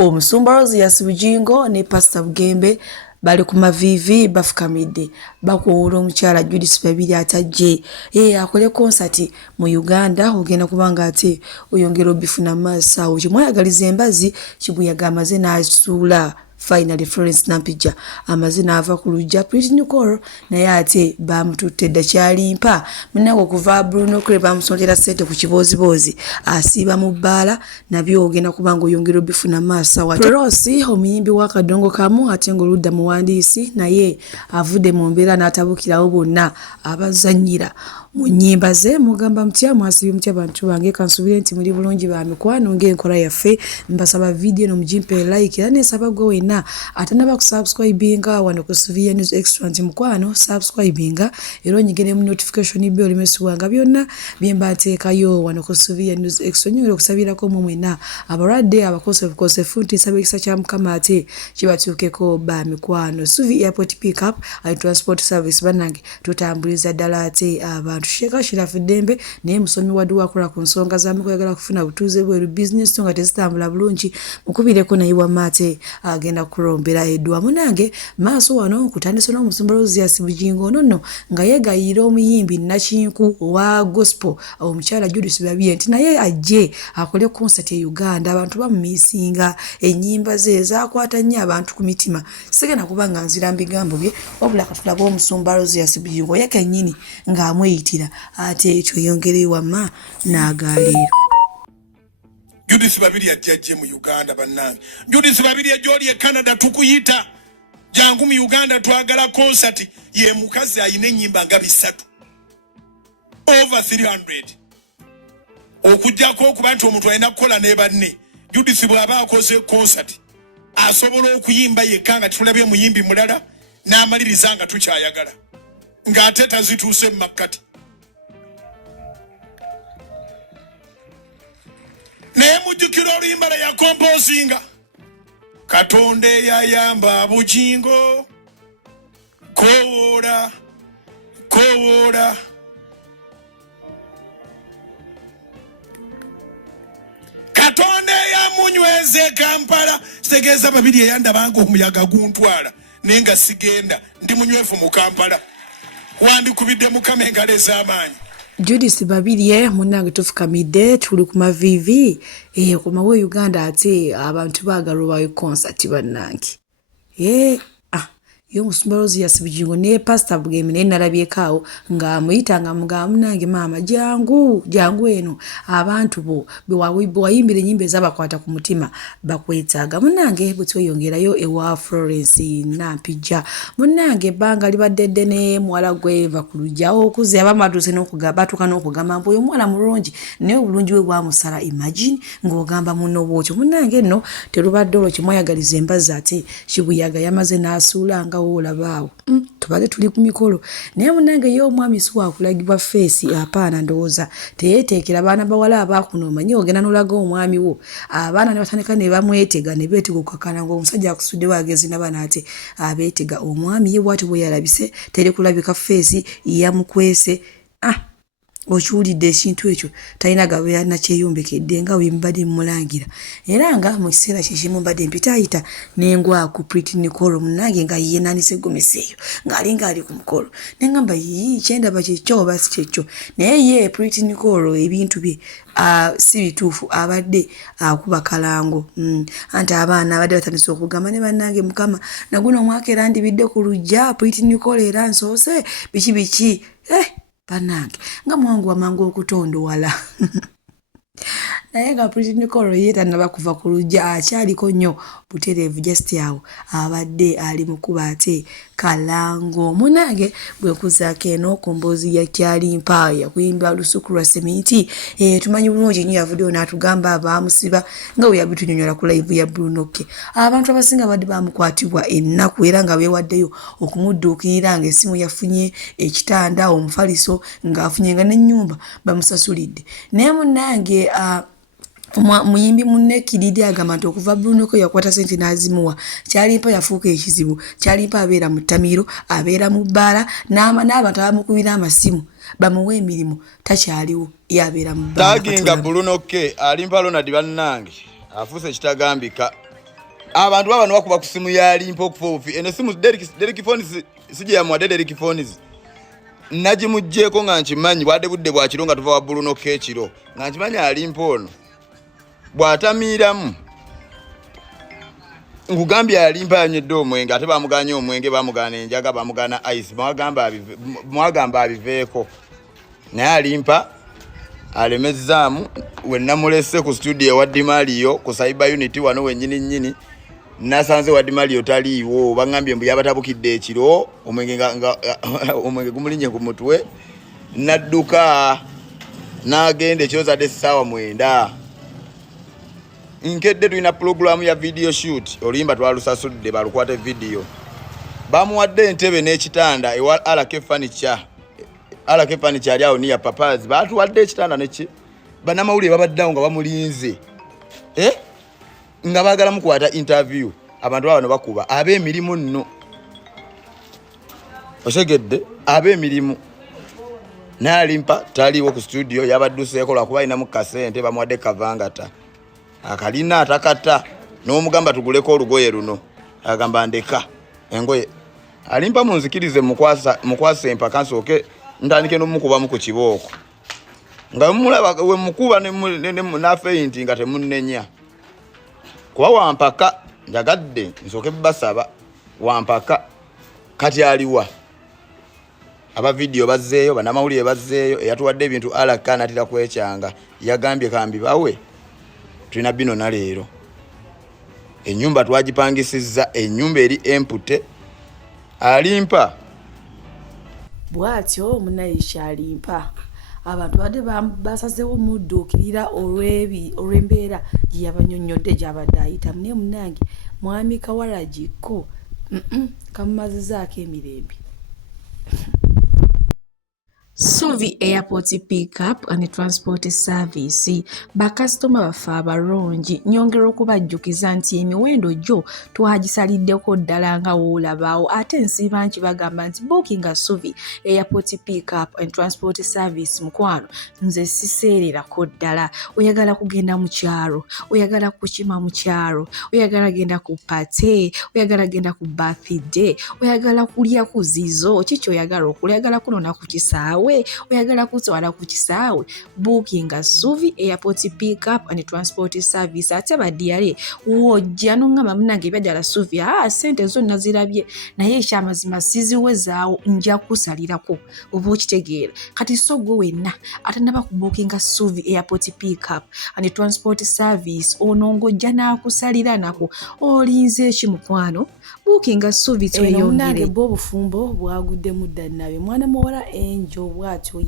Omusumba Rosias Bugingo ne Pastor Bugembe bali ku mavivi bafukamidde bakuwula omukyala Judith Babirye atajje akole concert mu Uganda ogenda kubanga ate oyongera obifuna maaso kimwayagaliza embazi Kibuyaga amaze n'asuula finally Florence Nampija amazina ava ku lujja Pretty Nicole naye ate bamututte dda kyalimpa munnange okuva Bruno Kule bamusondera ssente ku kibozibozi asiiba mu bbaala nabyo ogenda kubanga oyongera obifuna maaso Rosi omuyimbi wa Kadongo Kamu ate ng'oludda muwandiisi naye avudde mu mbeera n'atabukirawo bonna abazannyira mu nnyimba ze mugamba mutya mwasibye mutya bantu bange kansubire nti muri bulungi ba mikwano ng'enkola yaffe mbasaba video no mujimpe like era nesaba gwe wenna atanaba ku subscribinga wano ku Sylvia News Extra nti mukwano subscribinga era onyigire mu notification bell limesubanga byonna byemba nteekayo wano ku Sylvia News Extra nyongera okusabirako mu mwena abalwadde abakosefu nti nsaba ekisa kya Mukama ate kibatuukeko ba mikwano Suvi Airport Pickup and Transport Service banange tutambuliza ddala ate tusheka Shirafu Dembe naye musomi wadde akola ku nsonga z'amukwagala kufuna butuuze bweru business nga tezitambula bulungi mukubireko naye wamate agenda kulombera edwa munange maaso wano kutandisa n'omusumba Rosias Bugingo nonno nga yegayira omuyimbi Nakinku wa gospel omukyala Judith Babirye nti naye ajje akole concert e Uganda abantu bamumisinga ennyimba ze zakwata nnyo abantu ku mitima sigenda kubanga nzira mbigambo bye wabula katulaba omusumba Rosias Bugingo yakennyini ng'amweyita ate ekyo yongere wama n'agaleero Judith Babirye ajjaje mu Uganda bannange Judith Babirye gy'oli e Canada tukuyita jangu mu Uganda twagala concert ye mukazi ayina ennyimba nga 3 over 300 okujjako okuba nti omuntu alina kukola ne banne Judith bw'aba akoze concert asobola okuyimba yekka nga tulabye muyimbi mulala n'amaliriza nga tukyayagala ng'ate tazituuse mu makkati naye mujjukira oluyimba lwe yakompozinga Katonda yayamba Bugingo kowola Katonda yamunyweze Kampala kitegeeza Babirye yandabanga omuyaga guntwala naye nga sigenda ndi munywefu mu Kampala wandikubidde Mukama engalo ez'amaanyi Judith Babirye munnange tufukamidde tuli ku mavivi komawe Uganda ate abantu baagala olwayo concert bannange yo musumba Rosias Bugingo ne Pastor Bugembe naye nalabyekaawo ng'amuyitanga mugamunange maama jangu eno abantu bo bewayimbira ennyimba ezabakwata ku mutima bakwetaaga munnange bwetweyongerayo ewa Florence Nampija munnange ebbanga libadde ddene muwala gwe va ku lujjawo okuze abamatuuse batuuka n'okugamba mbu oyo muwala mulungi naye obulungi bwe bwamusala imagine ng'ogamba munno bwotyo munnange nno terubadde olwo kimwayagaliza embazi ate Kibuyaga yamaze n'asuula nga olabaawo tubale tuli ku mikolo naye munnange ye omwami si wakulagibwa feesi apaana ndowooza teyeeteekera abaana bawala abakuno omanyi ogenda n'olaga omwami wo abaana ne batandika ne bamwetega ne beetega okukakana ng'omusajja akusuddewo agezi n'abaana ate abeetega omwami ye bw'ati bwe yalabise teri kulabika feesi yamukwese okiwulidde ekintu ekyo talina gabeera nakyeyombekedde nga wembadde mulangira era nga mu kiseera kyekimu mbadde mpitaayita n'engwaku Pretty Nicole munnange nga yeenaanise egomesi eyo ng'alinga ali ku mukolo nengamba kyendaba kyekyo oba si kyekyo naye ye Pretty Nicole ebintu bye si bituufu abadde akuba kalango anti abaana abadde batandise okugamba ne bannange Mukama naguno omwaka era ndibidde ku lujja Pretty Nicole era nsoose biki banange nga mwangu amangu okutondowala naye nga Pretty Nicole ye tannaba kuva ku lujja akyaliko nnyo butereevu just awo abadde ali mukuba ate kalango munange bwe kuzaako eno kombozi ya kyalimpa yakuyimba lusuku lwa seminti tumanyi bulungi nnyo yavuddeyo n'atugamba abaamusiba nga bwe yabitunyonyola ku live ya Bruno K abantu abasinga badde bamukwatibwa ennaku era nga beewaddeyo okumudduukirira ng'essimu yafunye ekitanda omufaliso ng'afunye nga n'ennyumba bamusasulidde naye munnange muyimbi munne Kididi agamba nti okuva Bruno K yakwata sente n'azimuwa Kyalimpa yafuuka ekizibu Kyalimpa abeera mu ttamiro abeera mu bbaala n'abantu abamukubira amasimu bamuwe emirimu takyaliwo yabeera mu bbaala taginga Bruno K alimpa Ronald bannange afuuse kitagambika abantu baba bakuba ku simu ya Limpa okufofi eno simu Derek phones sije ya mwadede Derek phones najimujjeko nga nkimanyi bwadde budde bwa kironga tuva wa Bruno Kechiro nga nkimanyi Limpa ono bwatamiramu ngugambya Limpa yanyedde omwenge ate bamuganya omwenge bamugana enjaga bamugana ice mwagamba abiveeko naye Limpa alemezaamu wenna mulese ku studio wa Dimario ku cyber unit wano wennyini nasanze wa Dimario taliiwo bangambye mbu yabatabukidde ekiro omwenge omwenge gumulinye ku mutwe nadduka nagende kyoza de sawa mwenda nkedde tulina program ya video shoot olimba twalusasudde balukwate video bamuwadde entebe n'ekitanda ewa alake furniture ali awo niya papazi batuwadde ekitanda neki banamawulire babaddawo nga bamulinze nga baagala mukwata interview abantu bano bakuba ab'emirimu nno osegedde ab'emirimu Limpa taliiwo ku studio yabadduseeko lwakuba alinamu kasente bamuwadde kavangata akalina atakata n'omugamba tuguleko olugoye luno agamba ndeka engoye Limpa munzikirize mukwasa empaka nsooke ntandike n'omukubamu ku kibooko nga mulaba we mukuba na feinti nga temunnenya kuba wampaka njagadde nsooke basaba wampaka kati aliwa aba video bazzeeyo banamawulire bazzeeyo eyatuwadde ebintu alakana atira kwekyanga yagambye kambi bawe tulina bino na leero ennyumba twagipangisizza ennyumba eri empute Limpa bwatyo munayisha Limpa abantu bade basazewo mudduukirira olw'embeera gye yabanyonnyodde gy'abadde ayitamu naye munange mwami Kawalagiko kamumazizaako emirembe. Suvi Airport Pickup and Transport Service bakasitoma baffe abalungi nyongera okubajjukiza nti emiwendo gyo twagisaliddeko ddala nga woolabaawo ate nsiiba nki bagamba nti bookinga Suvi Airport Pickup and Transport Service mukwano nze siseererako ddala oyagala kugenda mu kyalo oyagala kukima mu kyalo oyagala genda ku pate oyagala genda ku birthday oyagala kulya ku zizo kiki oyagala okulya oyagala kunona ku kisaawe oyagala kutwala ku kisaawe bookinga Suvi Airport Pickup and Transport Service ate badiyale wojja nongamba munange byajala Suvi sente zonna zirabye naye ekyamazima siziwezaawo nja kusalirako oba okitegeera kati so gwe wenna atanaba ku bookinga Suvi Airport Pickup and Transport Service onongojja n'akusalira nako olinze ekimukwano bookinga Suvi tweyongere bw'obufumbo bwagudde mudda nabe mwana muwala Angel bwatyo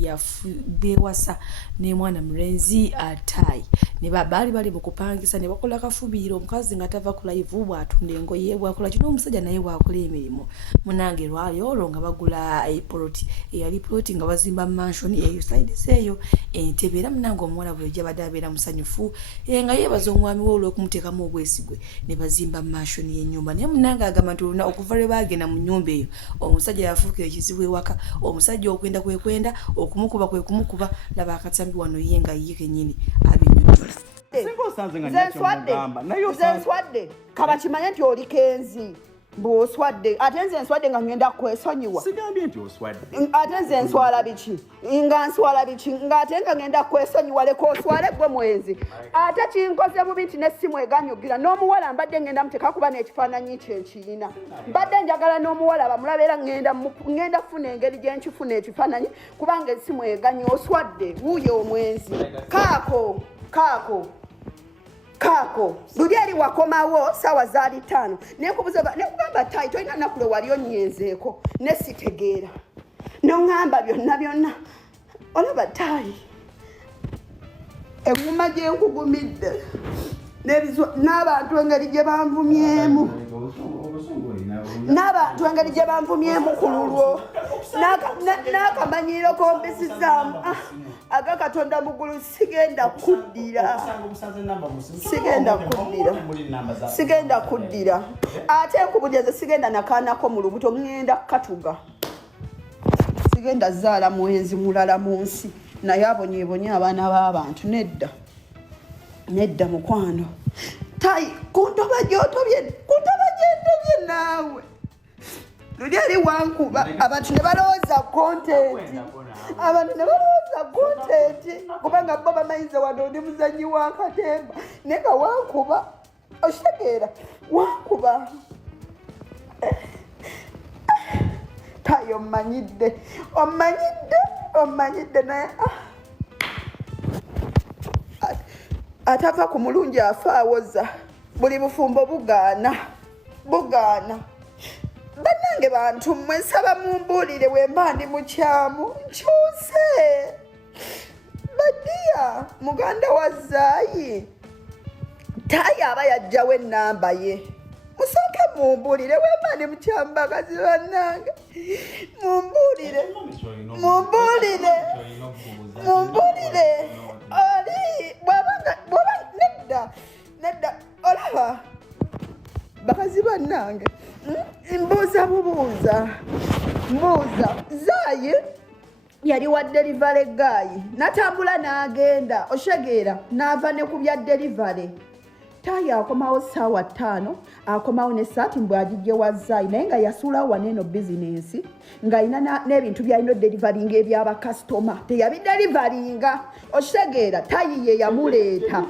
bewasa ne mwana mulenzi Atai ne bali mu kupangisa ne bakola kafubiiro omukazi nga tava ku live bwatunda engoye bwakola kino omusajja naye bwakola emirimu munange lwali olwo nga bagula plot eyali plot nga bazimba mansion eyo side seyo entebe era munange omuwala bwe jabadde abeera musanyufu nga yebaza omwami we olw'okumuteekamu obwesigwe ne bazimba mansion y'ennyumba naye munange agamba nti oluna okuva lwe baagenda mu nnyumba eyo omusajja yafuuka ekizibu ewaka omusajja okwenda kwekwenda okumukuba kwe kumukuba laba akatambi wano ye nga ye kennyini abinyonnyola nswadde kaba kimanye nti oli kenzi bw'oswadde ate nze nswadde nga ngenda kwesonyiwa ate nze nswala biki ng'ate nga ngenda kwesonyiwa leka oswale gwe mwezi ate kinkoze bubi nti n'essimu eganyugira n'omuwala mbadde ngenda muteeka kuba n'ekifaananyi kye nkiyina mbadde njagala n'omuwala bamulabeera ngenda kufuna engeri gye nkifuna ekifaananyi kubanga essimu eganyi oswadde wuuyo omwezi kaako luli eri wakomawo sawa zaali 5 nekugamba tayi tolina nakule wali onyenzeeko nesitegeera noŋŋamba byonna olaba tayi eŋŋuma gye nkugumidde n'abantu engeri gye banvumyemu ku lulwo n'akamanyiro kombisizaamu aga Katonda mugulu sigenda kuddira ate nkubulyaze sigenda nakaanako mu lubuto ngenda katuga sigenda zaala mwenzi mulala mu nsi naye abonyeebonye abaana b'abantu nedda mukwano Tai kuntoba gyotobye nawe luli ali wankuba abantu ne balowooza content kubanga bo bamayinza wano ndi muzanyi wa katemba naye nga wankuba okitegeera wankuba Tai omanyidde naye atava ku mulungi afaawoza buli bufumbo bugaana bannange bantu mmwe nsaba mumbuulire wemba ndi mukyamu nkyuse Badiya muganda wa Zaayi Tai aba yajjawo ennamba ye musooke mumbuulire wemba ndi mukyamu bakazi bannange mumbuulire oli bwaba nedda olaba bakazi bannange mbuuza Zaayi yali wa delivery guy natambula n'agenda oshegeera n'ava ne ku bya delivery Tai akomawo ssaawa 5 akomawo ne saati mbwe agijje wa Zaayi naye nga yasuulawo waneeno bizinensi ng'alina n'ebintu by'alina deliveringa eby'abakasitoma teyabidelivaringa okitegeera Tai ye yamuleeta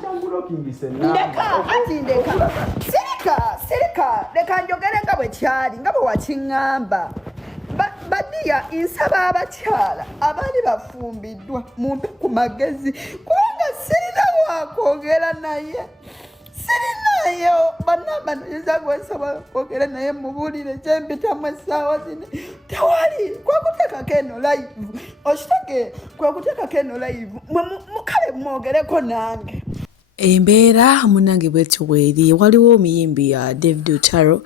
sirika leka njogere nga bwe kyali nga bwe wakiŋŋamba Badiya nsaba abakyala abaali bafumbiddwa mumpe ku magezi kubanga sirina wakwogera naye sirinayo bannamba nza gwensaba kwogera naye mubuulire kyempitamu essaawa zino tewali kwekuteekako eno live okitegeera kwekuteekako eno live mukale mwogereko nange embeera munange bwetyo bweri waliwo omuyimbi ya David Otaro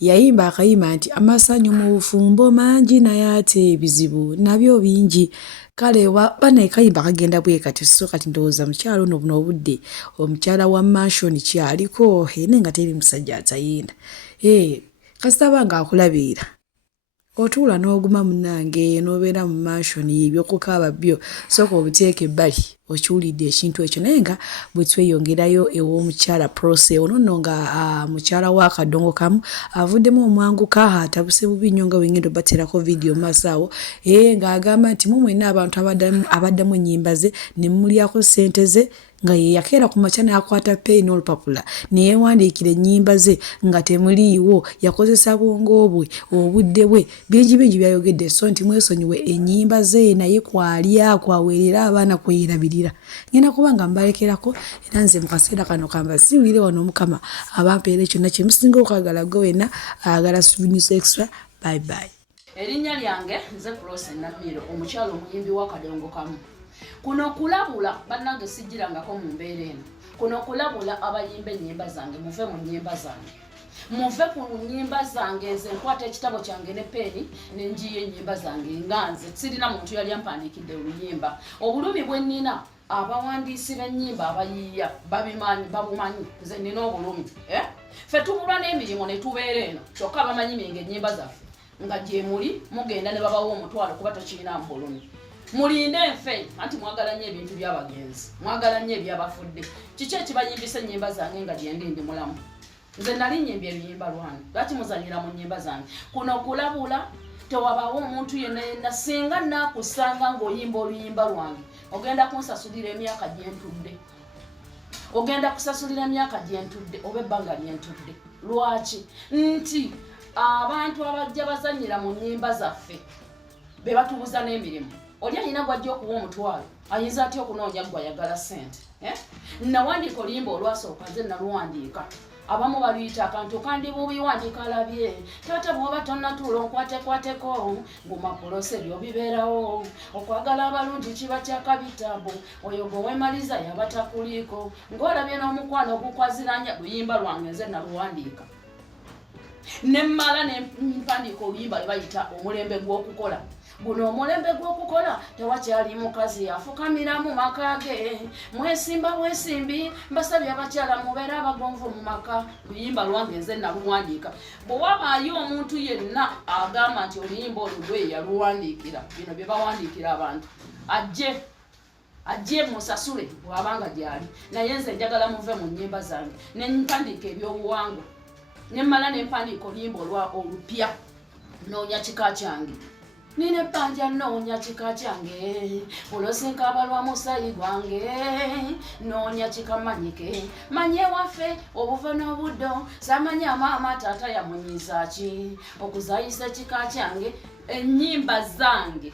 yayimba akayimba nti amasanyu mu bufumbo mangi naye ate ebizibu nabyo bingi kale bana ekayimba kagenda bwe kati so kati ndowooza mukyalo ono buno obudde omukyala wa mansion kyaliko nga teri musajja atayinda kasitaba nga akulabira otuula n'oguma munange n'obeera mu mansion ebyokukaaba byo sooka obuteeka ebbali okiwulidde ekintu ekyo naye nga bwe tweyongerayo ew'omukyala Prose ono nno nga mukyala wa Kadongo kamu avuddemu omwanguka atabuse bubi nnyo nga wengenda obateerako vidiyo mu maaso awo ng'agamba nti mumwena abantu abaddamu ennyimba ze ne mumulyako ssente ze nga ye yakeera ku makya n'akwata peyi n'olupapula ne yeewandiikira ennyimba ze nga temuliiwo yakozesa bwongo bwe obudde bwe bingi byayogedde so nti mwesonyiwe ennyimba ze naye kwalya kwaweerera abaana kweyerabirira ngenda kuba nga mbalekerako era nze mu kaseera kano kamba siwire wano Mukama abampeera kyonna kye musinga okwagala gwe wena agala News Extra. Bye bye. Erinnya lyange nze Prose Namiro omukyalo omuyimbi wa Kadongo kamu. Kuno kulabula bannange sijjirangako mu mbeera eno. Kuno kulabula abayimba ennyimba zange muve mu nnyimba zange. Muve ku nnyimba zange nze nkwata ekitabo kyange ne peni ne njiya ennyimba zange nga nze sirina muntu yali ampandiikidde oluyimba. Obulumi bwe nnina abawandiisi b'ennyimba abayiiya babumanyi nze nnina obulumi. Ffe tubulwa n'emirimu ne tubeera eno kyokka bamanyi minga ennyimba zaffe nga gye muli mugenda ne babawo omutwalo kuba tokirina bulumi. Mulinde enfe anti mwagala nnyo ebintu by'abagenzi mwagala nnyo ebyabafudde kiki ekibayimbisa ennyimba zange nga gye ndi mulamu. Nze nali nyimbye ebiyimba lwange lwaki muzanyira mu nnyimba zange. Kuno kulabula tewabaawo omuntu yenna singa naakusanga ng'oyimba oluyimba lwange ogenda kunsasulira emyaka gye ntudde oba ebbanga lye ntudde. Lwaki? Nti abantu abajja bazanyira mu nnyimba zaffe be batubuza n'emirimu. Oli alina gwajja okuwa omutwalo ayinza atya okunoonya gwe ayagala ssente. Nawandiika oluyimba olwasooka nze naluwandiika abamu baluyita akantu kandi bubi wandiika alabye taata bw'oba tonnatuula onkwatekwateko nguma Prose ebyo bibeerawo okwagala abalungi kiba kyakabitabo oyo gwe weemaliza yaba takuliiko ng'olabye n'omukwano ogukwaziranya luyimba lwange nze naluwandiika ne mmala ne mpandiika oluyimba lwe bayita omulembe gw'okukola. Guno omulembe gw'okukola tewakyali mukazi afukamira mu maka ge mwesimbi mbasabye abakyala mubeera abagonvu mu maka. Luyimba lwange nze naluwandiika. Bwe wabaayo omuntu yenna agamba nti oluyimba olwo lwe yaluwandiikira bino bye bawandiikira abantu ajje ajje musasule bwabanga gyali naye nze njagala muve mu nnyimba zange ne mpandiika ebyobuwangwa ne mmala ne mpandiika oluyimba olupya noonya kika kyange nine bbanja noonya kika kyange olosinka lwa musayi gwange noonya kika manyike manye waffe obuve n'obuddo samanya maama taata yamunyiza ki okuzayisa kika kyange ennyimba zange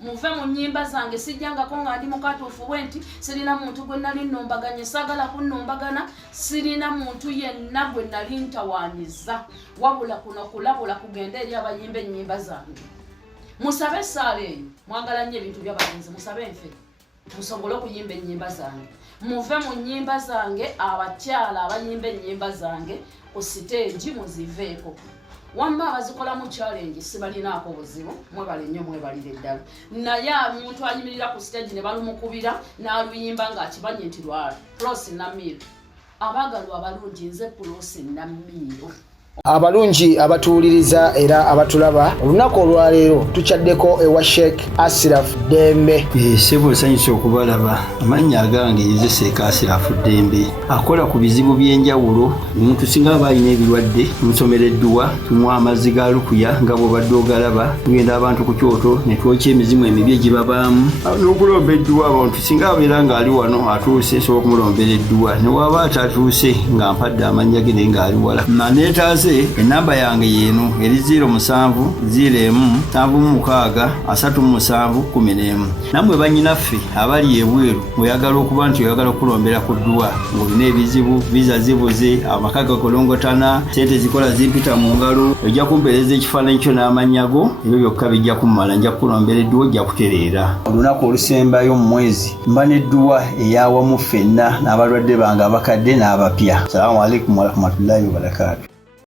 muve mu nnyimba zange sijjangako nga ndi mukatuufu wenti sirina muntu gwe nali nnumbaganye saagala kunnumbagana sirina muntu yenna gwe nali ntawaanyiza wabula kuno kulabula kugenda eri abayimba ennyimba zange musabe essaala eyo mwagala nnyo ebintu by'abalenzi musabe enfe musobole okuyimba ennyimba zange muve mu nnyimba zange abakyala abayimba ennyimba zange ku siteegi muziveeko wamma abazikola mu challenge sibalinaako buzibu mwebale nnyo mwebalire ddala naye omuntu ayimirira ku stage ne balumukubira n'aluyimba ng'akimanye nti lwa Prosi Namiro abaagalwa abalungi nze Prosi Namiro abalungi abatuwuliriza era abatulaba olunaku olwaleero tukyaddeko ewa Sheikh Ashraf Dembe. Sebo nsanyusa okubalaba. Amannya agange nze Sheikh Ashraf Dembe akola ku bizibu by'enjawulo. Omuntu singa aba alina ebirwadde musomereddwa tumuwa amazzi ga lukuya nga bw'obadde ogalaba tugenda abantu ku kyoto ne twokya emizimu emibi egibabaamu n'okulomba edduwa abantu singa abeera ng'ali wano atuuse nsobola okumulombera edduwa ne waba atatuuse nga mpadde amannya ge naye ng'ali wala maneetaaze enamba yange yeeno eri 0707363711 nammwe bannyinaffe abali ebweru oyagala okuba nti oyagala okulombera ku dduwa ng'olina ebizibu viza zibuze amaka gakolongotana sente zikola zimpita mu ngalo ojja kumpeereza ekifaananyi kyo n'amanyago ebyo byokka bijja kummala nja kukulombera edduwa ojja kutereera olunaku olusembayo mu mwezi mba n'edduwa eyawamu ffenna n'abalwadde bange abakadde n'abapya. Salaamu alaikum warahmatullahi wabarakatuh.